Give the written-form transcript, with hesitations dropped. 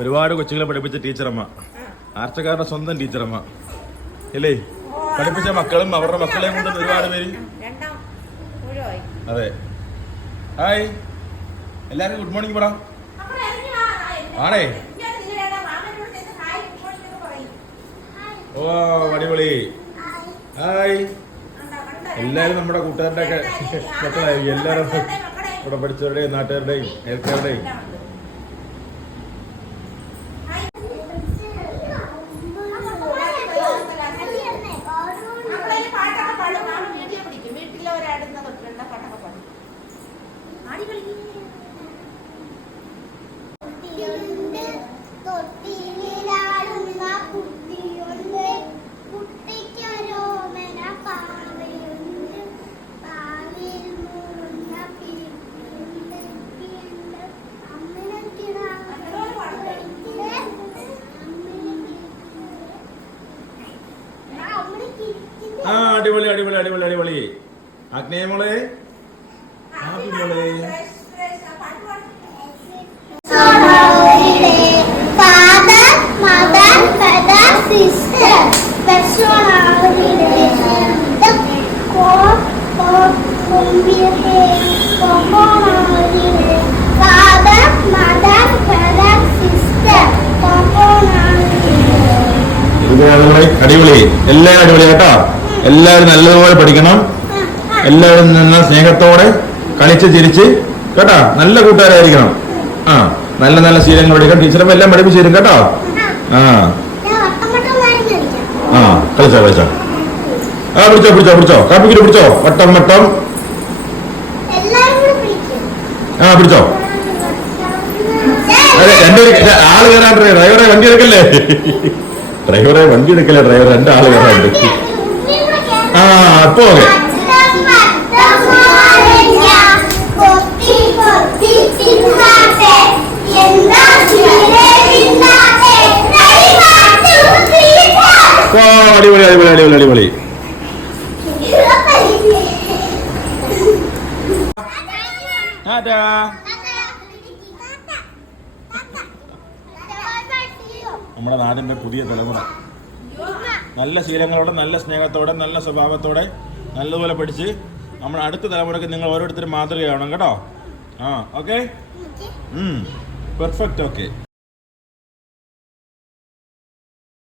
ഒരുപാട് കൊച്ചുങ്ങളെ പഠിപ്പിച്ച ടീച്ചറമ്മ, ആർച്ചക്കാരുടെ സ്വന്തം ടീച്ചറമ്മ ഇല്ലേ? പഠിപ്പിച്ച മക്കളും അവരുടെ മക്കളെയും കൊണ്ട് ഒരുപാട് പേര്. അതെ. ഹായ് എല്ലാരും, ഗുഡ് മോർണിംഗ് പറ. ആണേ, ഓ അടിപൊളി. ഹായ് എല്ലാരും നമ്മുടെ കൂട്ടുകാരുടെ ഒക്കെ മക്കളായിരിക്കും. എല്ലാരും ഇവിടെ പഠിച്ചവരുടെയും നാട്ടുകാരുടെയും അയൽക്കാരുടെയും. ആ അടിപൊളി അടിപൊളി അടിപൊളി അടിപൊളി. ആഗ്നേയ മോളെ, ഹാപ്പി മോളെ. അടിപൊളി, എല്ലാം അടിപൊളി കേട്ടോ. എല്ലാവരും നല്ലതുപോലെ പഠിക്കണം. എല്ലാവരും നിന്ന് സ്നേഹത്തോടെ കളിച്ച് ചിരിച്ച് കേട്ടോ. നല്ല കൂട്ടുകാരായിരിക്കണം. ആ നല്ല നല്ല ശീലങ്ങൾ പഠിക്കണം. ടീച്ചറും എല്ലാം പഠിപ്പിച്ചു തരും കേട്ടോ. ആ ആ കളിച്ചോ കളിച്ചോ. ആ പിടിച്ചോ പിടിച്ചോ പിടിച്ചോ. കാപ്പിക്കുരു പിടിച്ചോ. വട്ടം വട്ടം. ആ പിടിച്ചോ. അതെ, ആള് കയറാൻ ഡ്രൈവറെ വണ്ടി എടുക്കല്ലേ. ഡ്രൈവറെ വണ്ടി എടുക്കല്ലേ. ഡ്രൈവർ രണ്ടാള് കയറാണ്ട്. ആ അപ്പൊ ഓക്കെ. അടിപൊളി അടിപൊളി അടിപൊളി അടിപൊളി. നമ്മുടെ നാടിന്റെ പുതിയ തലമുറ നല്ല ശീലങ്ങളോടെ, നല്ല സ്നേഹത്തോടെ, നല്ല സ്വഭാവത്തോടെ നല്ലതുപോലെ പഠിച്ച് നമ്മുടെ അടുത്ത തലമുറയ്ക്ക് നിങ്ങൾ ഓരോരുത്തരും മാതൃകയാവണം കേട്ടോ. ആ ഓക്കെ, പെർഫെക്റ്റ്. ഓക്കെ.